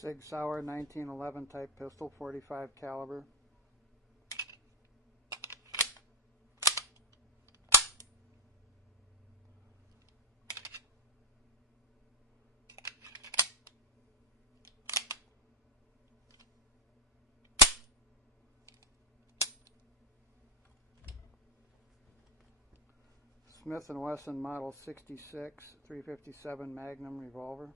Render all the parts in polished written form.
Sig Sauer 1911 type pistol, 45 caliber. Smith & Wesson Model 66 .357 Magnum revolver.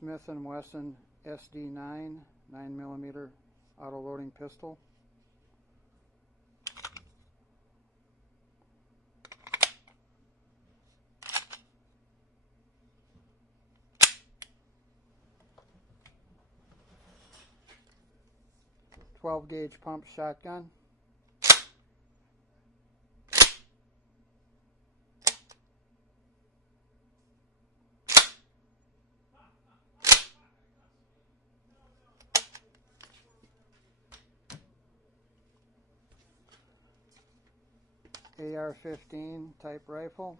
Smith & Wesson SD9 9mm auto-loading pistol. .12 gauge pump shotgun. AR-15 type rifle.